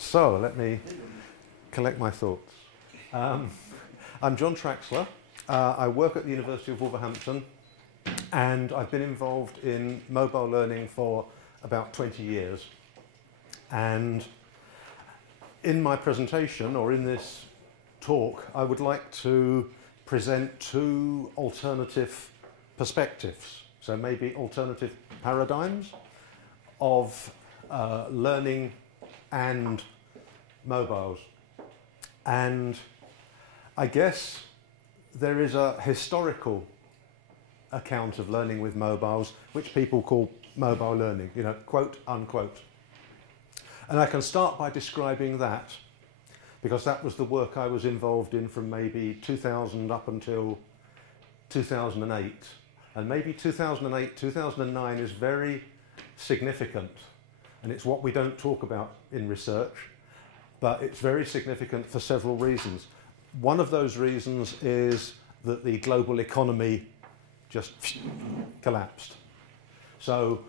So let me collect my thoughts. I'm John TRAXLER. I work at the University of Wolverhampton, and I've been involved in mobile learning for about 20 years. And in my presentation, or in this talk, I would like to present two alternative perspectives, so maybe alternative paradigms of learning and mobiles. And I guess there is a historical account of learning with mobiles, which people call mobile learning, you know, quote, unquote. And I can start by describing that, because that was the work I was involved in from maybe 2000 up until 2008. And maybe 2008, 2009 is very significant, and it's what we don't talk about in research, but it's very significant for several reasons. One of those reasons is that the global economy just collapsed. So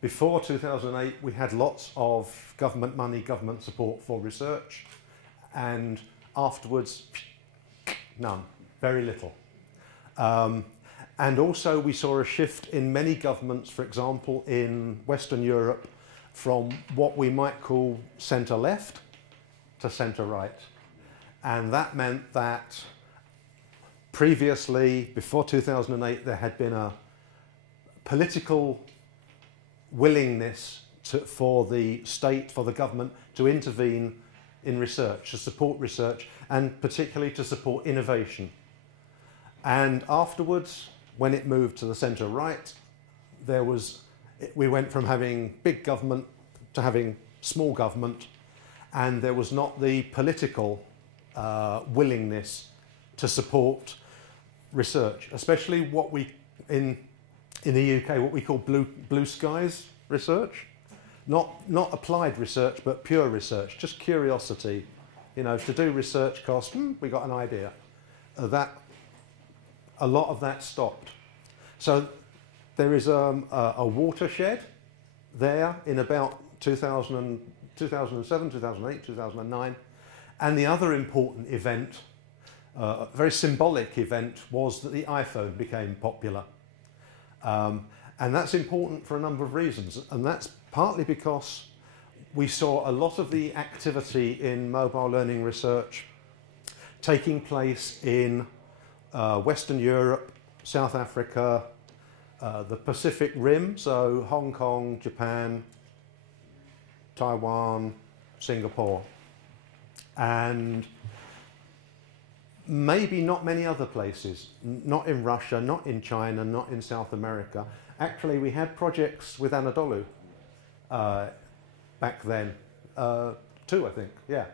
before 2008, we had lots of government money, government support for research, and afterwards, none, very little. And also we saw a shift in many governments, for example, in Western Europe, from what we might call centre-left to centre-right. And that meant that previously, before 2008, there had been a political willingness for the state, for the government, to intervene in research, to support research, and particularly to support innovation. And afterwards, when it moved to the centre-right, we went from having big government to having small government, and there was not the political willingness to support research, especially what we, in the UK, what we call blue skies research. Not applied research, but pure research, just curiosity. You know, to do research costs, we got an idea. A lot of that stopped. So there is a watershed there in about 2007, 2008, 2009. And the other important event, a very symbolic event, was that the iPhone became popular. And that's important for a number of reasons. And that's partly because we saw a lot of the activity in mobile learning research taking place in Western Europe, South Africa, the Pacific Rim, so Hong Kong, Japan, Taiwan, Singapore, and maybe not many other places, not in Russia, not in China, not in South America. Actually, we had projects with Anadolu back then, two, I think, yeah.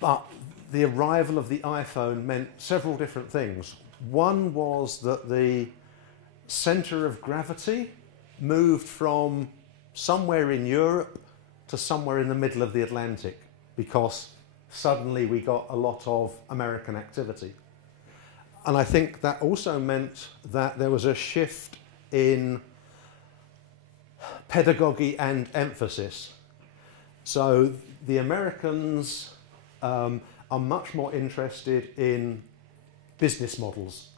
But the arrival of the iPhone meant several different things. One was that the centre of gravity moved from somewhere in Europe to somewhere in the middle of the Atlantic, because suddenly we got a lot of American activity. And I think that also meant that there was a shift in pedagogy and emphasis. So the Americans are much more interested in business models.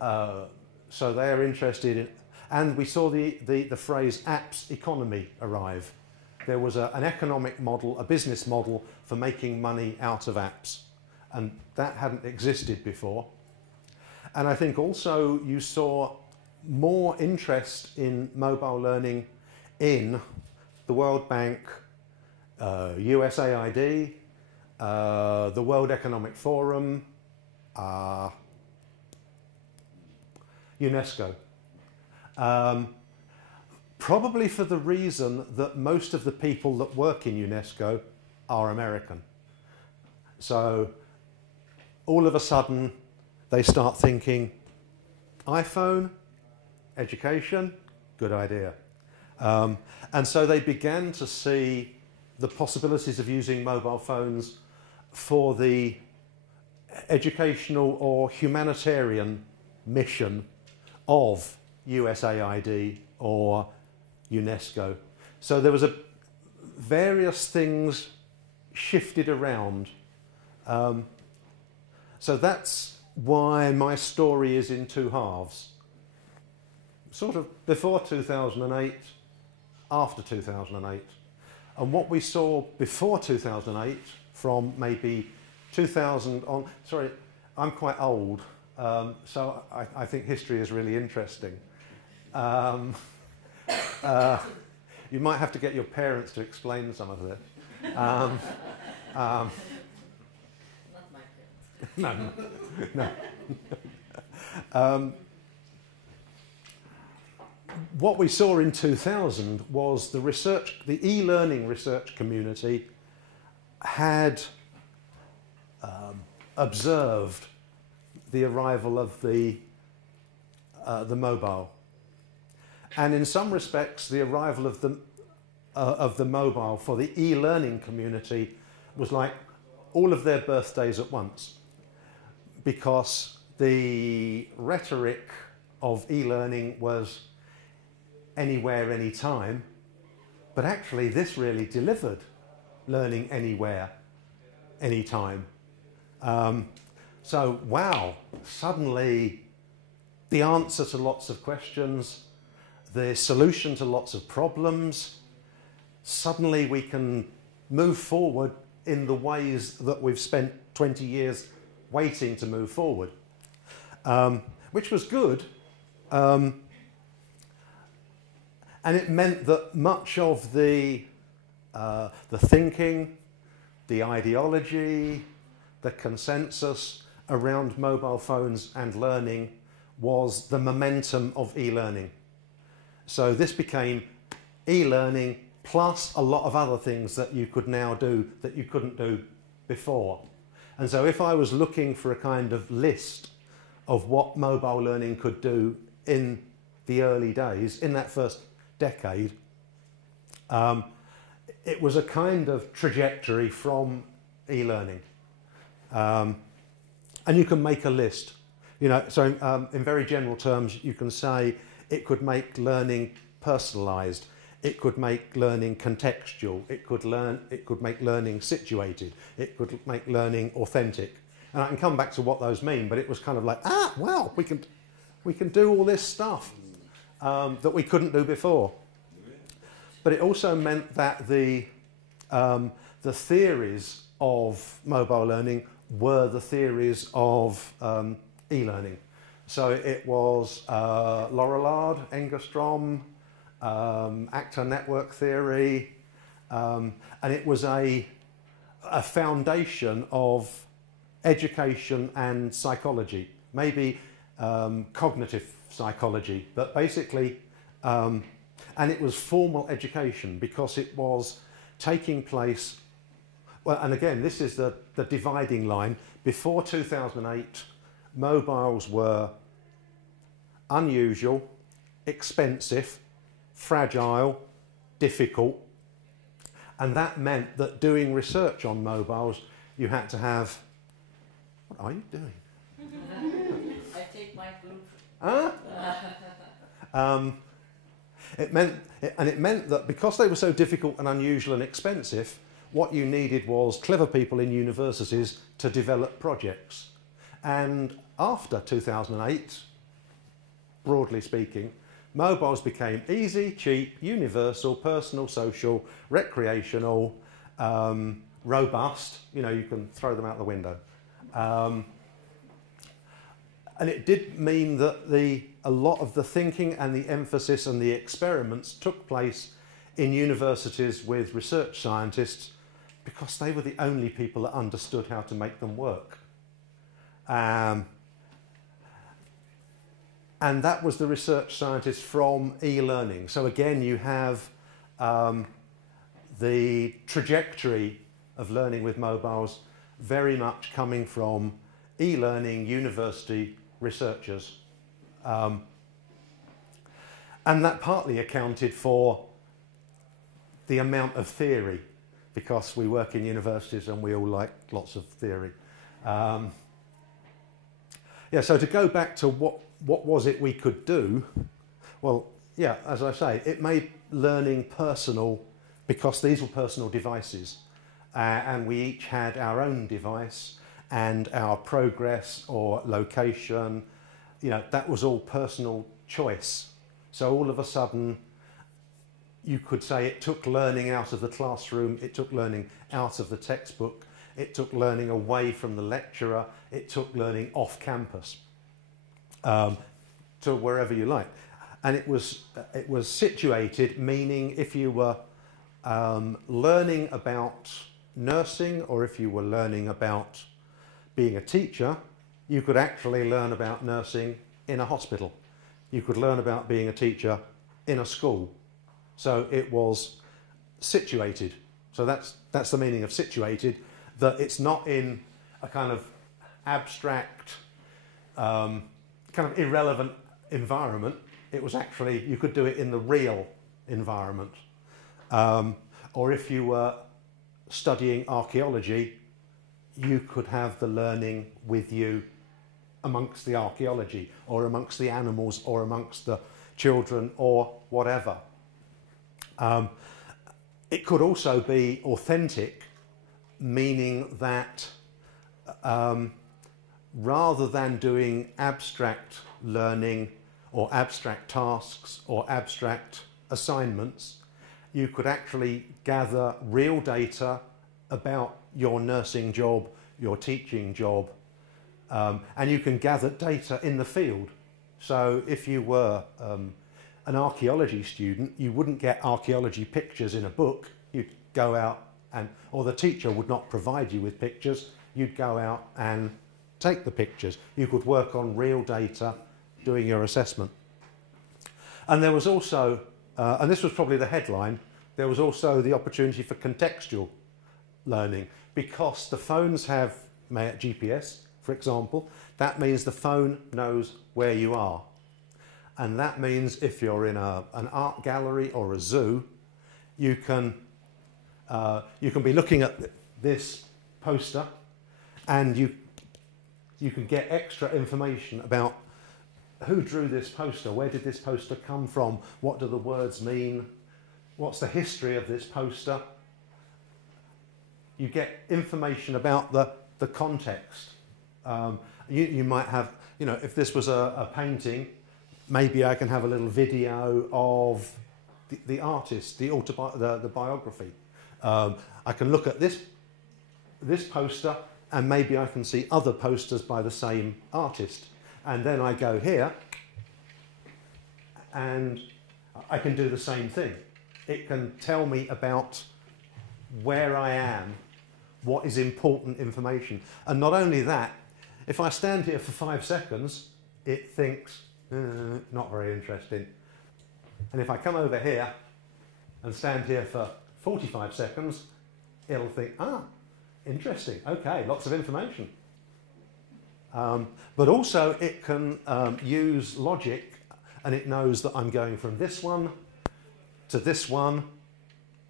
So they are interested in, and we saw the phrase apps economy arrive. There was an economic model, a business model for making money out of apps, and that hadn't existed before. And I think also you saw more interest in mobile learning in the World Bank, USAID, the World Economic Forum, UNESCO. Probably for the reason that most of the people that work in UNESCO are American. So all of a sudden they start thinking, iPhone, education, good idea. And so they began to see the possibilities of using mobile phones for the educational or humanitarian mission of USAID or UNESCO. So there was various things shifted around. So that's why my story is in two halves. Sort of before 2008, after 2008. And what we saw before 2008, from maybe 2000 on, sorry, I'm quite old, so I think history is really interesting. You might have to get your parents to explain some of this. Not my parents. No. What we saw in 2000 was the e-learning research community had observed the arrival of the mobile, and in some respects, the arrival of the mobile for the e-learning community was like all of their birthdays at once, because the rhetoric of e-learning was anywhere, anytime, but actually this really delivered learning anywhere, anytime. So, wow, suddenly the answer to lots of questions, the solution to lots of problems, suddenly we can move forward in the ways that we've spent 20 years waiting to move forward, which was good. And it meant that much of the thinking, the ideology, the consensus around mobile phones and learning was the momentum of e-learning. So this became e-learning plus a lot of other things that you could now do that you couldn't do before. And so if I was looking for a kind of list of what mobile learning could do in the early days, in that first decade, it was a kind of trajectory from e-learning. And you can make a list. You know, so in very general terms, you can say it could make learning personalised. It could make learning contextual. It could make learning situated. It could make learning authentic. And I can come back to what those mean, but it was kind of like, well, we can do all this stuff that we couldn't do before. But it also meant that the theories of mobile learning were the theories of e-learning. So it was Laurillard, Engerstrom, actor network theory, and it was a foundation of education and psychology, maybe cognitive psychology, but basically, and it was formal education because it was taking place, well, and again, this is the dividing line. Before 2008, mobiles were unusual, expensive, fragile, difficult, and that meant that doing research on mobiles, you had to have... What are you doing? I take my group. It meant that because they were so difficult and unusual and expensive, what you needed was clever people in universities to develop projects. And after 2008, broadly speaking, mobiles became easy, cheap, universal, personal, social, recreational, robust. You know, you can throw them out the window. And it did mean that a lot of the thinking and the emphasis and the experiments took place in universities with research scientists because they were the only people that understood how to make them work. And that was the research scientists from e-learning. So again, you have the trajectory of learning with mobiles very much coming from e-learning university researchers. And that partly accounted for the amount of theory, because we work in universities and we all like lots of theory. Yeah, so to go back to what was it we could do, well, yeah, as I say, it made learning personal, because these were personal devices, and we each had our own device, and our progress or location, you know, that was all personal choice. So all of a sudden, you could say it took learning out of the classroom, it took learning out of the textbook, it took learning away from the lecturer, it took learning off campus, to wherever you like. And it was situated, meaning if you were learning about nursing, or if you were learning about being a teacher, you could actually learn about nursing in a hospital. You could learn about being a teacher in a school. So it was situated. So that's the meaning of situated, that it's not in a kind of abstract, kind of irrelevant environment. It was actually, you could do it in the real environment. Or if you were studying archaeology, you could have the learning with you amongst the archaeology, or amongst the animals, or amongst the children, or whatever. It could also be authentic, meaning that rather than doing abstract learning or abstract tasks or abstract assignments, you could actually gather real data about your nursing job, your teaching job, and you can gather data in the field. So if you were an archaeology student, you wouldn't get archaeology pictures in a book. You'd go out or the teacher would not provide you with pictures. You'd go out and take the pictures. You could work on real data doing your assessment. And there was also, and this was probably the headline, there was also the opportunity for contextual learning, because the phones have GPS, for example. That means the phone knows where you are. And that means if you're in an art gallery or a zoo, you can be looking at this poster, and you can get extra information about who drew this poster, where did this poster come from, what do the words mean, what's the history of this poster. You get information about the context. You might have, you know, if this was a painting, maybe I can have a little video of the artist, the biography. I can look at this poster, and maybe I can see other posters by the same artist. And then I go here, and I can do the same thing. It can tell me about where I am, what is important information. And not only that, if I stand here for 5 seconds, it thinks, not very interesting. And if I come over here and stand here for 45 seconds, it'll think, interesting, okay, lots of information. But also it can use logic, and it knows that I'm going from this one to this one.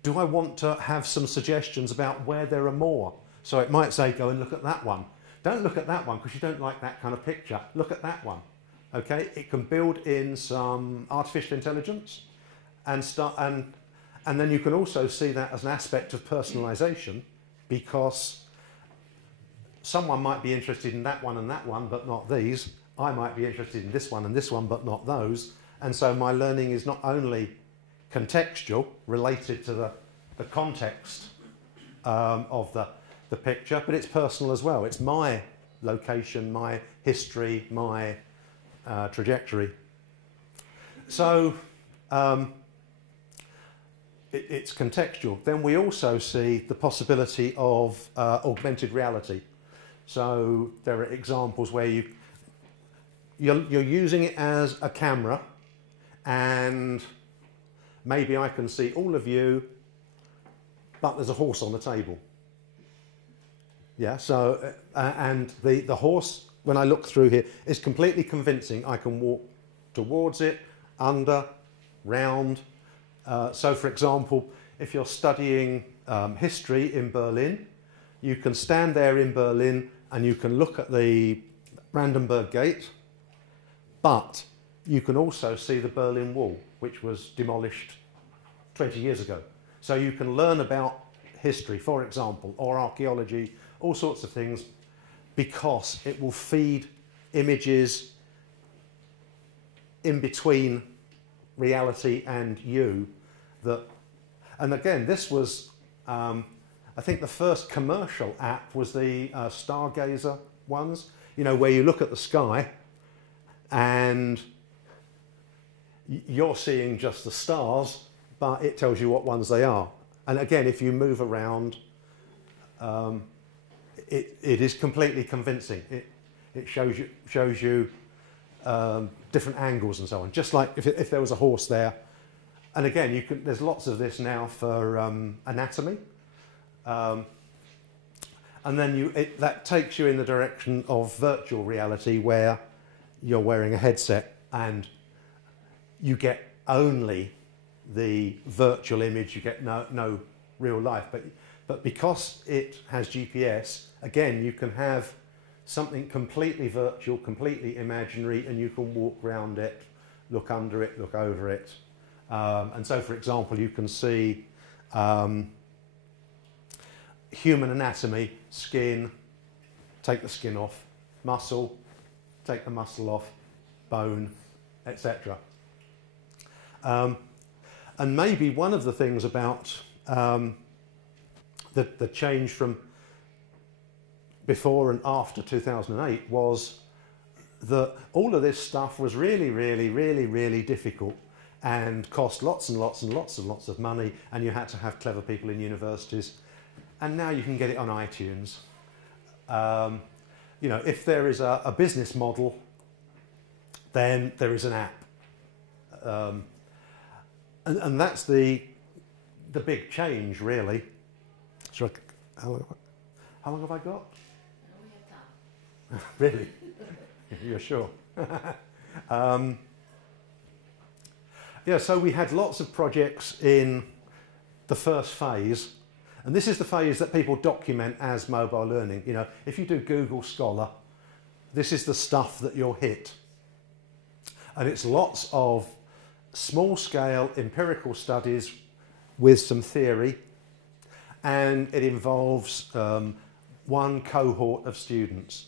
Do I want to have some suggestions about where there are more? So it might say, go and look at that one. Don't look at that one because you don't like that kind of picture. Look at that one. Okay, it can build in some artificial intelligence and then you can also see that as an aspect of personalisation, because someone might be interested in that one and that one, but not these. I might be interested in this one and this one, but not those. And so my learning is not only contextual, related to the context of the picture, but it's personal as well. It's my location, my history, my trajectory. So it's contextual. Then we also see the possibility of augmented reality. So there are examples where you're using it as a camera, and maybe I can see all of you, but there's a horse on the table. Yeah, so, and the horse, when I look through here, is completely convincing. I can walk towards it, under, round. So for example, if you're studying history in Berlin, you can stand there in Berlin and you can look at the Brandenburg Gate, but you can also see the Berlin Wall, which was demolished 20 years ago. So you can learn about history, for example, or archaeology, all sorts of things, because it will feed images in between reality and you. And again, this was, I think the first commercial app was the Stargazer ones, you know, where you look at the sky and you're seeing just the stars, but it tells you what ones they are. And again, if you move around, it is completely convincing. It shows you different angles and so on. Just like if there was a horse there. And again, there's lots of this now for anatomy. And then that takes you in the direction of virtual reality, where you're wearing a headset and you get only the virtual image, you get no real life. But because it has GPS, again, you can have something completely virtual, completely imaginary, and you can walk around it, look under it, look over it. And so, for example, you can see human anatomy, skin, take the skin off, muscle, take the muscle off, bone, etc. And maybe one of the things about the change from before and after 2008 was that all of this stuff was really difficult and cost lots and lots of money, and you had to have clever people in universities. And now you can get it on iTunes. You know, if there is a business model, then there is an app. And that's the big change, really. So how long have I got? We have time. Really? You're sure? Yeah, so we had lots of projects in the first phase, and this is the phase that people document as mobile learning. You know, if you do Google Scholar, this is the stuff that you'll hit. And it's lots of small-scale empirical studies with some theory, and it involves one cohort of students,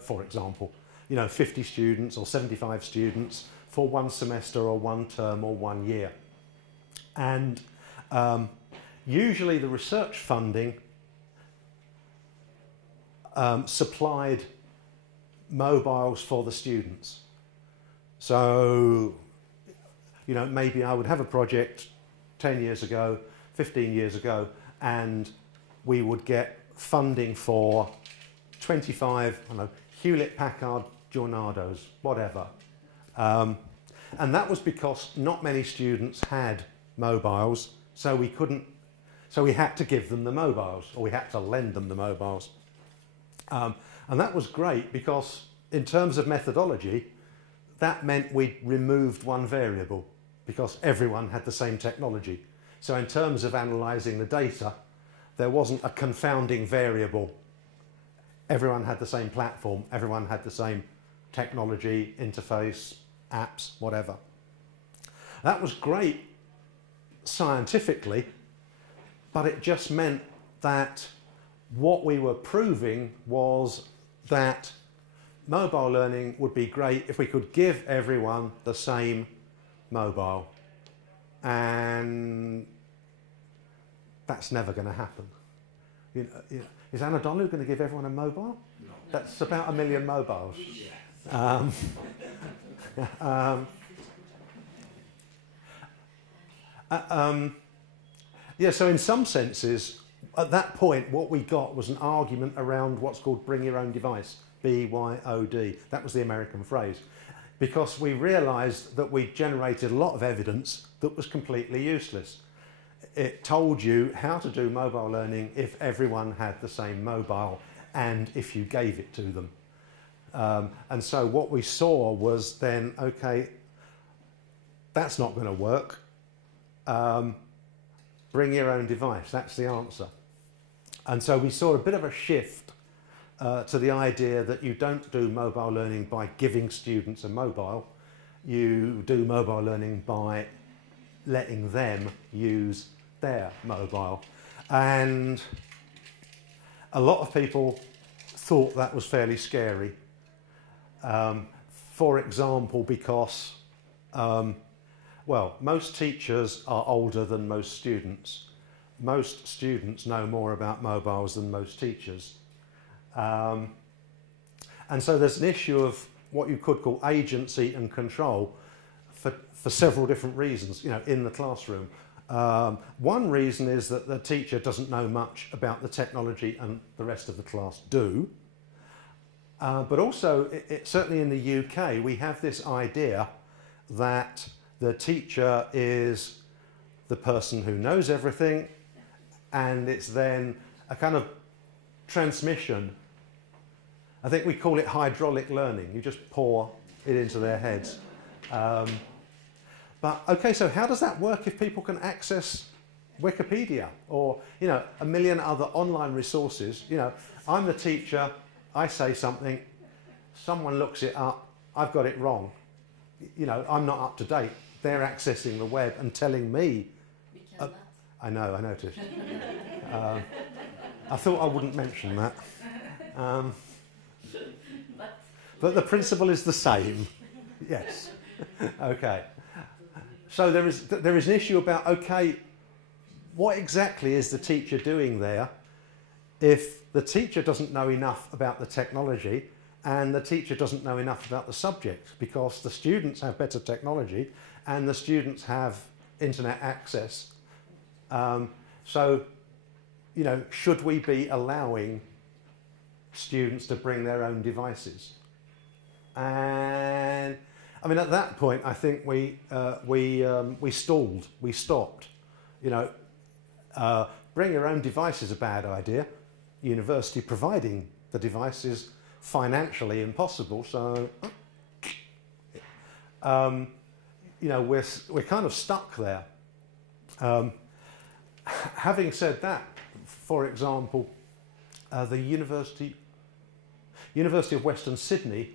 for example, you know, 50 students or 75 students for one semester or one term or 1 year. And usually the research funding supplied mobiles for the students. So, you know, maybe I would have a project 10 years ago, 15 years ago, and we would get funding for 25, I don't know, Hewlett-Packard Jornados, whatever. And that was because not many students had mobiles, so we had to give them the mobiles, or we had to lend them the mobiles. And that was great because in terms of methodology, that meant we removed one variable because everyone had the same technology. So in terms of analysing the data, there wasn't a confounding variable. Everyone had the same platform, everyone had the same technology, interface, apps, whatever. That was great scientifically, but it just meant that what we were proving was that mobile learning would be great if we could give everyone the same mobile. And that's never going to happen. You know, is Anadolu going to give everyone a mobile? No. That's about 1 million mobiles. Yeah. Yeah, so in some senses, at that point, what we got was an argument around what's called bring your own device, BYOD. That was the American phrase. Because we realised that we generated a lot of evidence that was completely useless. It told you how to do mobile learning if everyone had the same mobile and if you gave it to them. And so what we saw was then, okay, that's not going to work. Bring your own device, that's the answer. And so we saw a bit of a shift to the idea that you don't do mobile learning by giving students a mobile. You do mobile learning by letting them use their mobile. And a lot of people thought that was fairly scary. For example, because, well, most teachers are older than most students. Most students know more about mobiles than most teachers. And so there's an issue of what you could call agency and control for several different reasons, you know, in the classroom. One reason is that the teacher doesn't know much about the technology and the rest of the class do. But also, certainly in the UK, we have this idea that the teacher is the person who knows everything, and it's then a kind of transmission. I think we call it hydraulic learning. You just pour it into their heads. But okay, so how does that work if people can access Wikipedia or, you know, a million other online resources? You know, I'm the teacher, I say something, someone looks it up, I've got it wrong. You know, I'm not up to date. They're accessing the web and telling me. We cannot. I know, I noticed. I thought I wouldn't mention that. But the principle is the same. Yes. Okay. So there is an issue about, okay, what exactly is the teacher doing there if the teacher doesn't know enough about the technology and the teacher doesn't know enough about the subject, because the students have better technology and the students have internet access. So, you know, should we be allowing students to bring their own devices? And I mean, at that point, I think we stalled, we stopped. You know, bring your own device is a bad idea. University providing the device is financially impossible. So, you know, we're kind of stuck there. Having said that, for example, the University of Western Sydney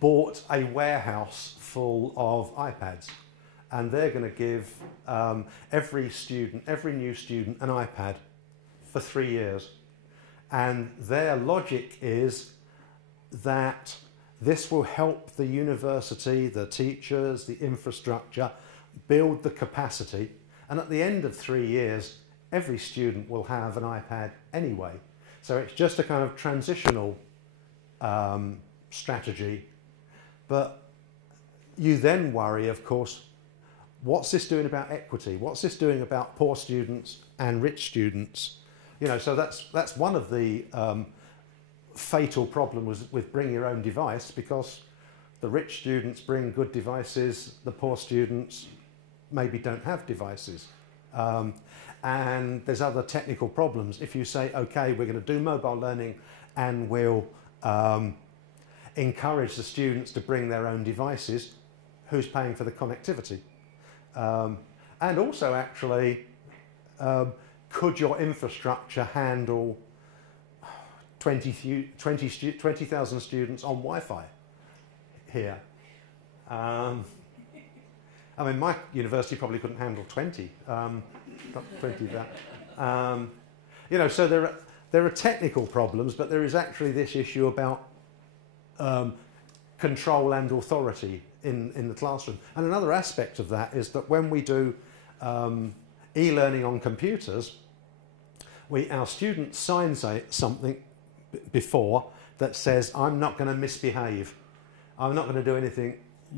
bought a warehouse full of iPads, and they're going to give every new student an iPad for 3 years. And their logic is that this will help the university, the teachers, the infrastructure, build the capacity, and at the end of 3 years, every student will have an iPad anyway. So it's just a kind of transitional strategy. But you then worry, of course, what's this doing about equity? What's this doing about poor students and rich students? You know, so that's one of the fatal problems with bring your own device, because the rich students bring good devices, the poor students maybe don't have devices. And there's other technical problems. If you say, okay, we're going to do mobile learning and we'll encourage the students to bring their own devices, who's paying for the connectivity? And also, actually, could your infrastructure handle 20,000 students on Wi-Fi here? I mean, my university probably couldn't handle 20, not 20 of that. You know, so there are technical problems, but there is actually this issue about control and authority in the classroom. And another aspect of that is that when we do e-learning on computers, our students sign something before that says, I'm not going to misbehave. I'm not going to do anything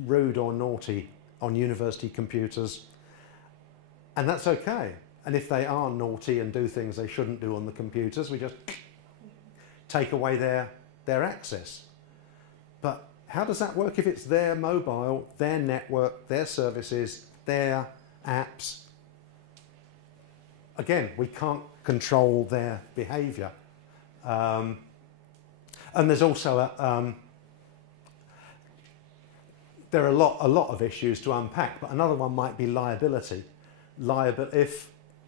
rude or naughty on university computers. And that's okay. And if they are naughty and do things they shouldn't do on the computers, we just take away their access. But how does that work if it's their mobile, their network, their services, their apps? Again, we can't control their behaviour. And there's also there are a lot of issues to unpack, but another one might be liability.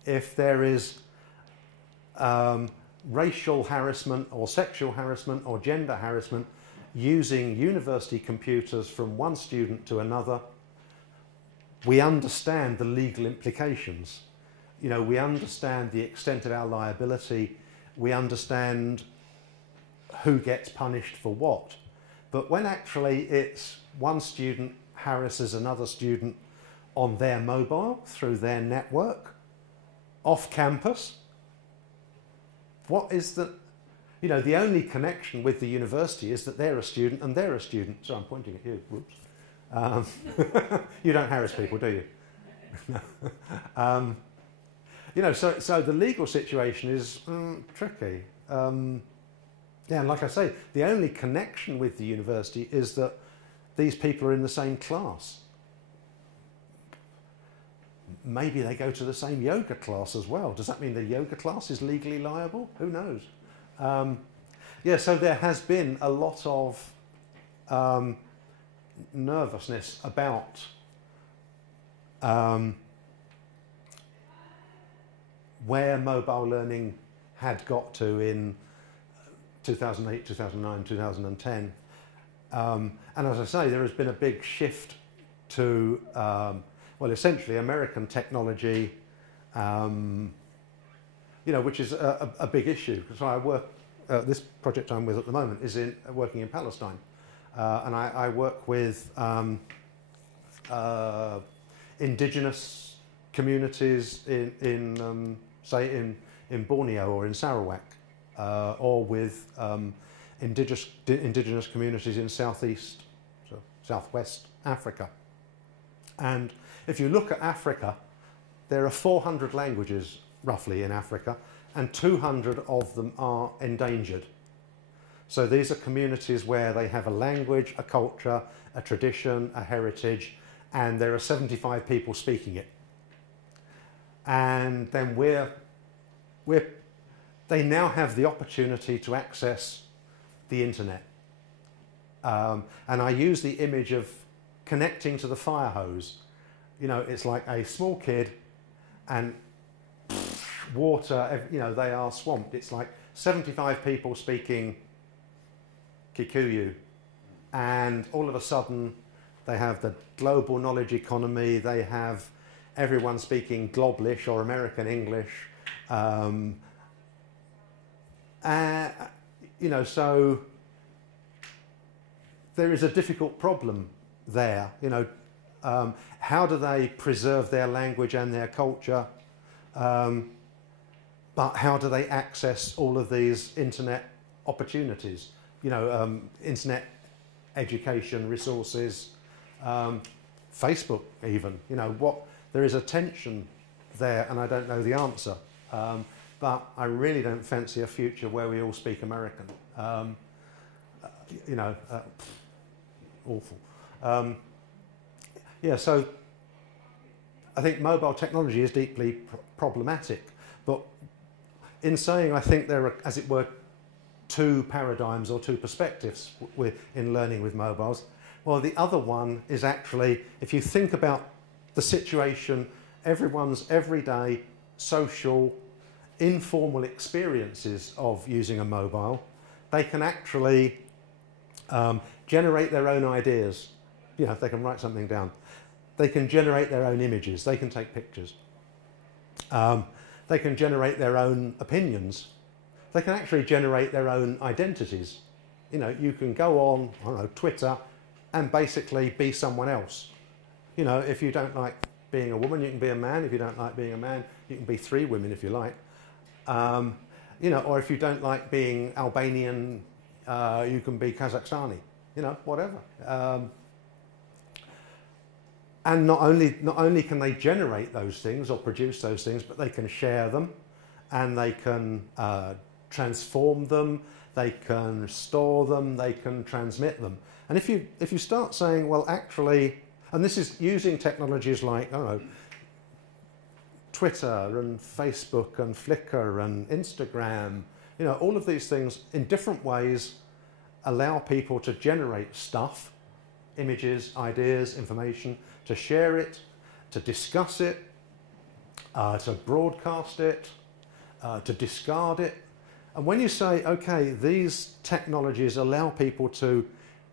If there is racial harassment or sexual harassment or gender harassment using university computers from one student to another, we understand the legal implications. You know, we understand the extent of our liability. We understand who gets punished for what. But when actually it's one student harasses another student on their mobile through their network, off campus, what is the, you know, the only connection with the university is that they're a student and they're a student. So I'm pointing at you, whoops. You don't harass people, do you? You know, so the legal situation is tricky. Yeah, and like I say, the only connection with the university is that these people are in the same class. Maybe they go to the same yoga class as well. Does that mean the yoga class is legally liable? Who knows? Yeah, so there has been a lot of nervousness about where mobile learning had got to in 2008, 2009, 2010. And as I say, there has been a big shift to, well, essentially American technology, you know, which is a big issue. So I work, this project I'm with at the moment is working in Palestine. And I work with indigenous communities say in Borneo or in Sarawak, or with indigenous communities in southwest Africa. And if you look at Africa, there are 400 languages roughly in Africa, and 200 of them are endangered. So these are communities where they have a language, a culture, a tradition, a heritage, and there are 75 people speaking it. And then they now have the opportunity to access the internet. And I use the image of connecting to the fire hose. You know, it's like a small kid and water, you know, they are swamped. It's like 75 people speaking Kikuyu, and all of a sudden they have the global knowledge economy, they have everyone speaking Globlish or American English. You know, so there is a difficult problem there. You know, how do they preserve their language and their culture? But how do they access all of these internet opportunities? You know, internet education resources, Facebook even. You know, there is a tension there, and I don't know the answer. But I really don't fancy a future where we all speak American. You know, awful. Yeah, so I think mobile technology is deeply problematic. But in saying, I think there are, as it were, two paradigms or two perspectives in learning with mobiles. Well, the other one is actually, if you think about the situation, everyone's everyday social, informal experiences of using a mobile, they can actually generate their own ideas. You know, they can write something down. They can generate their own images. They can take pictures. They can generate their own opinions. They can actually generate their own identities. You know, you can go on, I don't know, Twitter and basically be someone else. You know, if you don't like being a woman, you can be a man. If you don't like being a man, you can be 3 women if you like. You know, or if you don't like being Albanian, you can be Kazakhstani. You know, whatever. And not only can they generate those things or produce those things, but they can share them, and they can transform them, they can store them, they can transmit them. And if you start saying, well, actually, and this is using technologies like, I don't know, Twitter and Facebook and Flickr and Instagram, you know, all of these things in different ways allow people to generate stuff, images, ideas, information, to share it, to discuss it, to broadcast it, to discard it. And when you say, okay, these technologies allow people to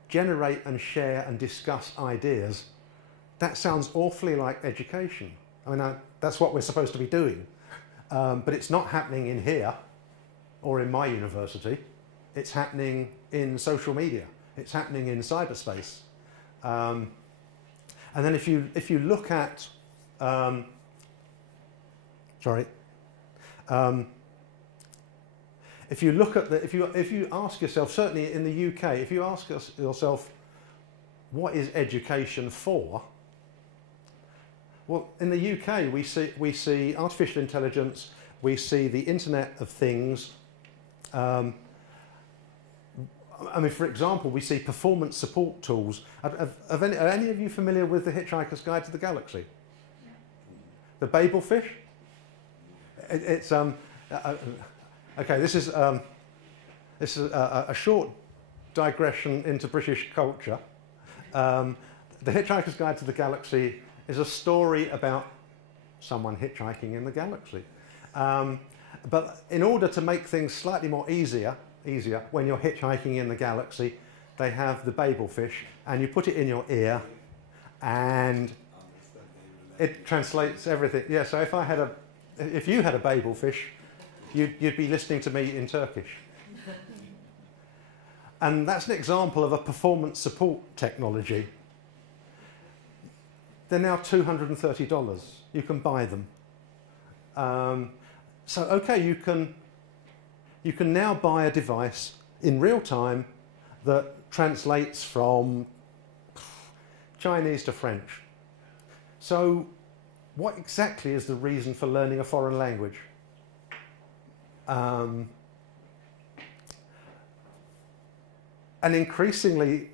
generate and share and discuss ideas, that sounds awfully like education. I mean, that's what we're supposed to be doing. But it's not happening in here or in my university. It's happening in social media. It's happening in cyberspace. And then if you look at, if you look at if you ask yourself, certainly in the UK, if you ask yourself, what is education for? Well, in the UK, we see artificial intelligence, we see the Internet of Things. I mean, for example, we see performance support tools. Are any of you familiar with the Hitchhiker's Guide to the Galaxy? The Babel fish? It's okay. This is a short digression into British culture. The Hitchhiker's Guide to the Galaxy is a story about someone hitchhiking in the galaxy. But in order to make things slightly more easier when you're hitchhiking in the galaxy, they have the Babel fish, and you put it in your ear, and it translates everything. Yeah. So if you had a Babel fish, you'd be listening to me in Turkish. And that's an example of a performance support technology. They're now $230. You can buy them. So okay, you can now buy a device in real time that translates from Chinese to French. So what exactly is the reason for learning a foreign language? And increasingly,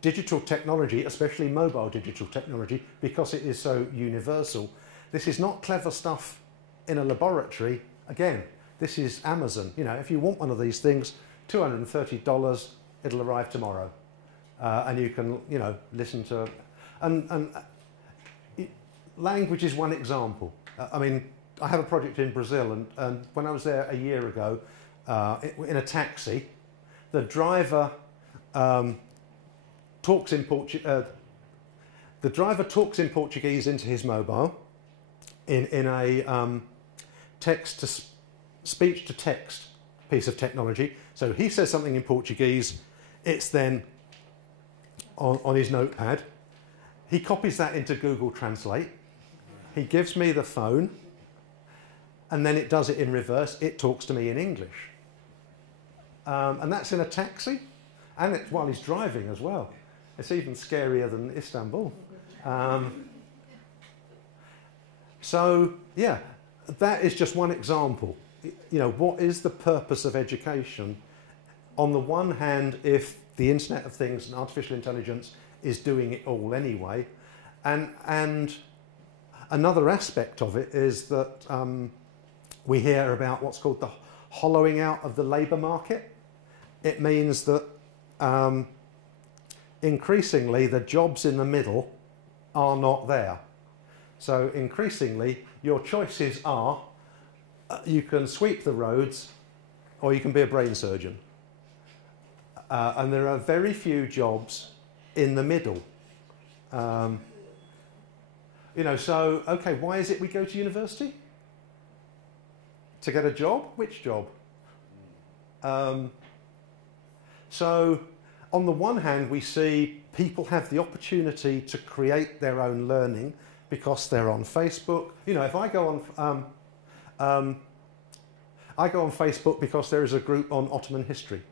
digital technology, especially mobile digital technology, because it is so universal, this is not clever stuff in a laboratory. Again, this is Amazon. You know, if you want one of these things, $230, it'll arrive tomorrow. And you can, you know, listen to... language is one example. I mean, I have a project in Brazil, and when I was there a year ago, in a taxi, the driver talks in Portuguese into his mobile in a speech to text piece of technology. So he says something in Portuguese, it's then on his notepad. He copies that into Google Translate. He gives me the phone, and then it does it in reverse. It talks to me in English. And that's in a taxi, and it's while he's driving as well. It's even scarier than Istanbul. So, yeah, that is just one example. You know, what is the purpose of education? On the one hand, if the Internet of Things and artificial intelligence is doing it all anyway, and another aspect of it is that we hear about what's called the hollowing out of the labour market. It means that increasingly the jobs in the middle are not there. So increasingly your choices are you can sweep the roads or you can be a brain surgeon. And there are very few jobs in the middle. You know, so, okay, why is it we go to university? To get a job? Which job? So, on the one hand, we see people have the opportunity to create their own learning because they're on Facebook. You know, if I go on Facebook because there is a group on Ottoman history.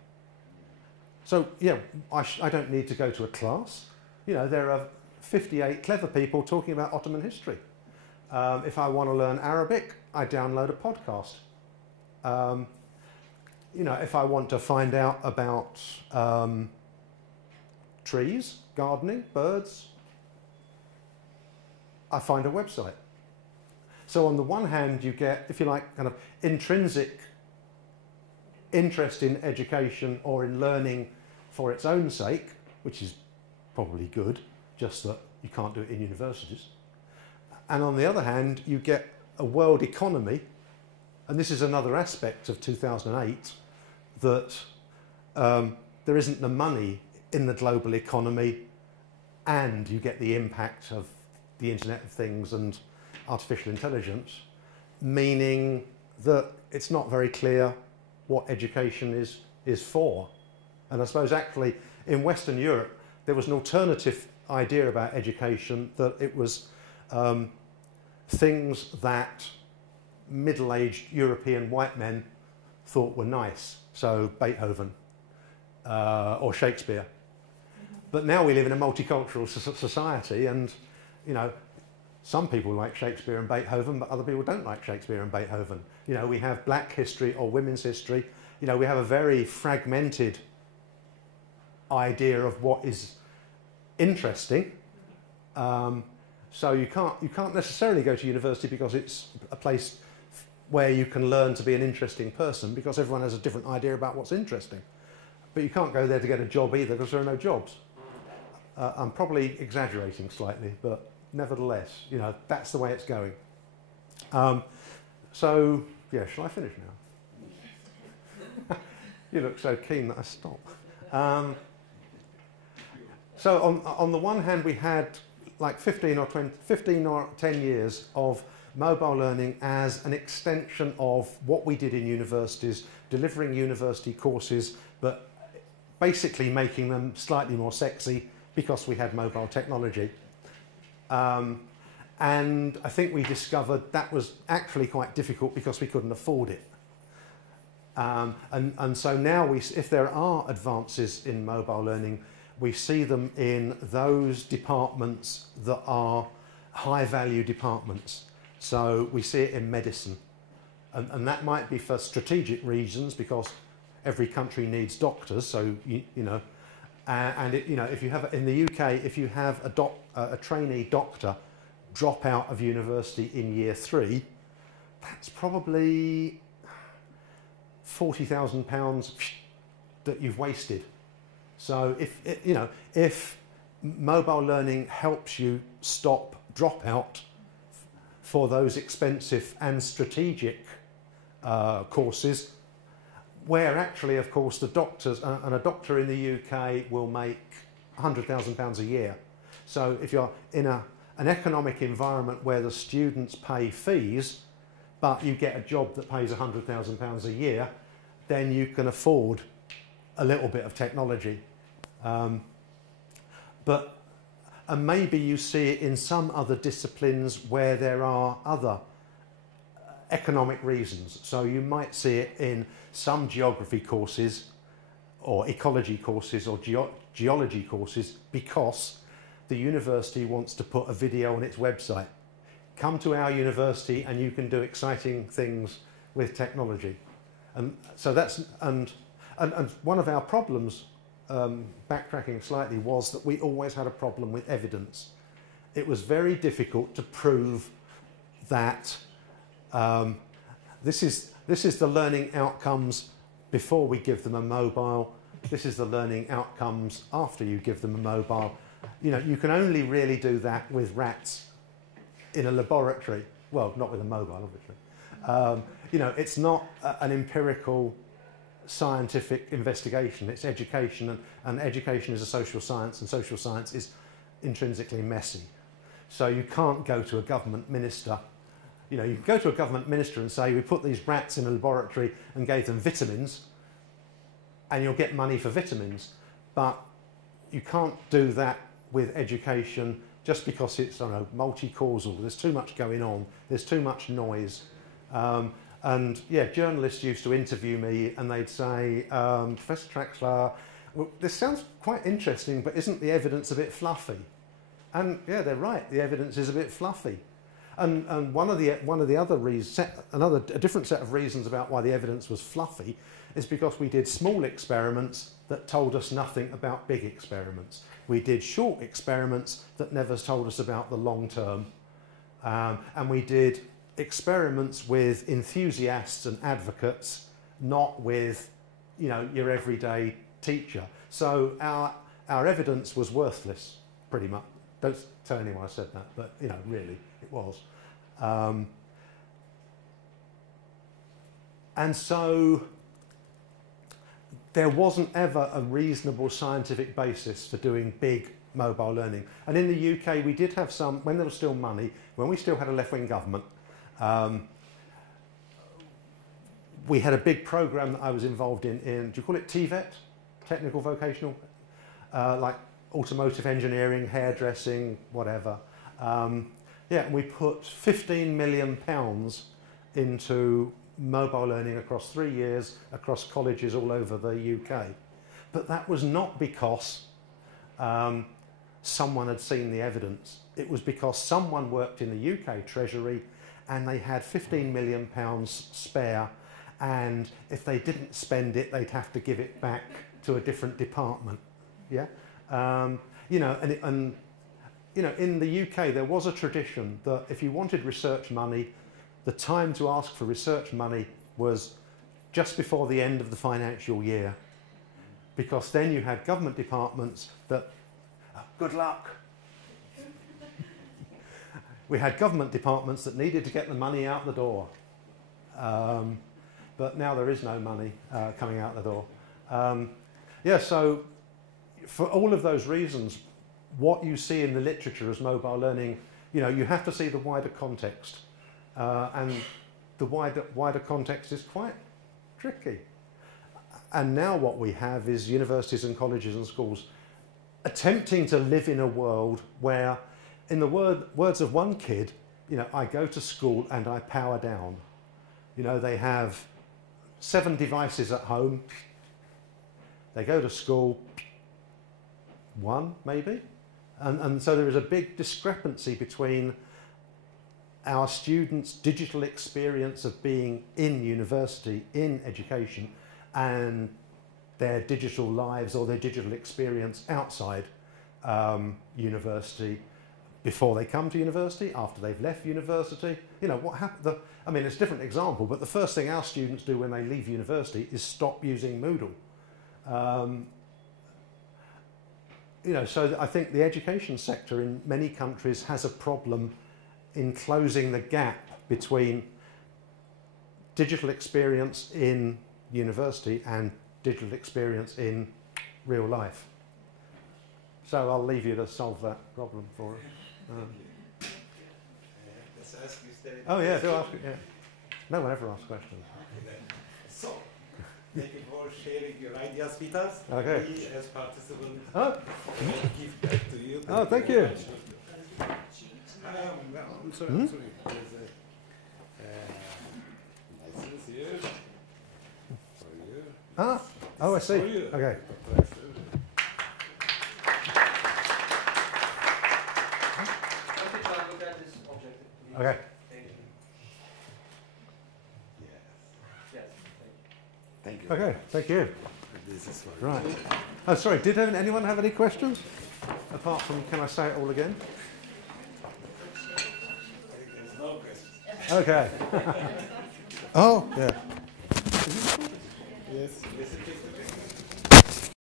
So, yeah, I don't need to go to a class. You know, there are 58 clever people talking about Ottoman history. If I want to learn Arabic, I download a podcast. You know, if I want to find out about trees, gardening, birds, I find a website. So on the one hand, you get, if you like, kind of intrinsic interest in education or in learning for its own sake, which is probably good, just that you can't do it in universities. And on the other hand, you get a world economy, and this is another aspect of 2008, that there isn't the money in the global economy and you get the impact of the Internet of Things and artificial intelligence, meaning that it's not very clear what education is for. And I suppose actually in Western Europe there was an alternative idea about education, that it was things that middle-aged European white men thought were nice, so Beethoven or Shakespeare. But now we live in a multicultural society, and you know, some people like Shakespeare and Beethoven, but other people don't like Shakespeare and Beethoven. You know, we have black history or women's history. You know, we have a very fragmented idea of what is interesting. So you can't necessarily go to university because it's a place where you can learn to be an interesting person, because everyone has a different idea about what's interesting. But you can't go there to get a job either, because there are no jobs. I'm probably exaggerating slightly, but nevertheless, you know, that's the way it's going. So, yeah, shall I finish now? You look so keen that I stop. So on the one hand, we had like 15 or 10 years of mobile learning as an extension of what we did in universities, delivering university courses, but basically making them slightly more sexy because we had mobile technology. And I think we discovered that was actually quite difficult because we couldn't afford it. And so now, if there are advances in mobile learning, we see them in those departments that are high-value departments. So we see it in medicine. And that might be for strategic reasons, because every country needs doctors, so, you know, and you know, if you have, in the UK, if you have a trainee doctor drop out of university in year 3, that's probably £40,000 that you've wasted. So if mobile learning helps you stop dropout for those expensive and strategic courses, where actually, of course, the doctors, and a doctor in the UK will make £100,000 a year. So if you're in an economic environment where the students pay fees, but you get a job that pays £100,000 a year, then you can afford a little bit of technology. And maybe you see it in some other disciplines where there are other economic reasons. So you might see it in some geography courses or ecology courses or geology courses, because the university wants to put a video on its website. Come to our university and you can do exciting things with technology. And so that's, and one of our problems, backtracking slightly, was that we always had a problem with evidence. It was very difficult to prove that this is the learning outcomes before we give them a mobile, this is the learning outcomes after you give them a mobile. You know, you can only really do that with rats in a laboratory. Well, not with a mobile, obviously. You know, it's not an empirical scientific investigation, it's education, and education is a social science, and social science is intrinsically messy. So you can't go to a government minister. You know, you can go to a government minister and say, we put these rats in a laboratory and gave them vitamins, and you'll get money for vitamins. But you can't do that with education just because it's, I don't know, multi-causal. There's too much going on. There's too much noise. And yeah, journalists used to interview me and they'd say, Professor TRAXLER, well, this sounds quite interesting, but isn't the evidence a bit fluffy? And yeah, they're right. The evidence is a bit fluffy. And one of the other reasons, a different set of reasons about why the evidence was fluffy, is because we did small experiments that told us nothing about big experiments. We did short experiments that never told us about the long term. And we did experiments with enthusiasts and advocates, not with, you know, your everyday teacher. So our evidence was worthless, pretty much. Don't tell anyone I said that, but you know, really, it was. And so there wasn't ever a reasonable scientific basis for doing big mobile learning. And in the UK, we did have some, when there was still money, when we still had a left-wing government, we had a big program that I was involved in, do you call it TVET? Technical vocational? Like automotive engineering, hairdressing, whatever. Yeah, and we put £15 million into mobile learning across 3 years, across colleges all over the UK. But that was not because someone had seen the evidence. It was because someone worked in the UK Treasury and they had £15 million spare, and if they didn't spend it, they'd have to give it back to a different department. Yeah, you know, and you know, in the UK there was a tradition that if you wanted research money, the time to ask for research money was just before the end of the financial year, because then you had government departments that, good luck. We had government departments that needed to get the money out the door. But now there is no money coming out the door. Yeah, so for all of those reasons, what you see in the literature as mobile learning, you know, you have to see the wider context. And the wider context is quite tricky. And now what we have is universities and colleges and schools attempting to live in a world where, in the words of one kid, you know, I go to school and I power down. You know, they have 7 devices at home. They go to school, 1 maybe. And so there is a big discrepancy between our students' digital experience of being in university, in education, and their digital lives or their digital experience outside university, before they come to university, after they've left university. You know, what happened? I mean, it's a different example, but the first thing our students do when they leave university is stop using Moodle. You know, so I think the education sector in many countries has a problem in closing the gap between digital experience in university and digital experience in real life. So I'll leave you to solve that problem for us. Let's ask you instead. Oh yeah, do ask it, yeah. No one ever asks questions. So, thank you for sharing your ideas with us. Okay. We as participants Oh, give back to you. oh thank you. Well, I'm sorry, I'm sorry. There's a license here for you. Ah, oh I see. For you. Okay. Okay. Yes. Thank you. Okay, thank you. This is for Right. Oh, sorry, did anyone have any questions? Apart from, can I say it all again? There's no question. Okay. Oh, yeah. Yes. Yes, it is.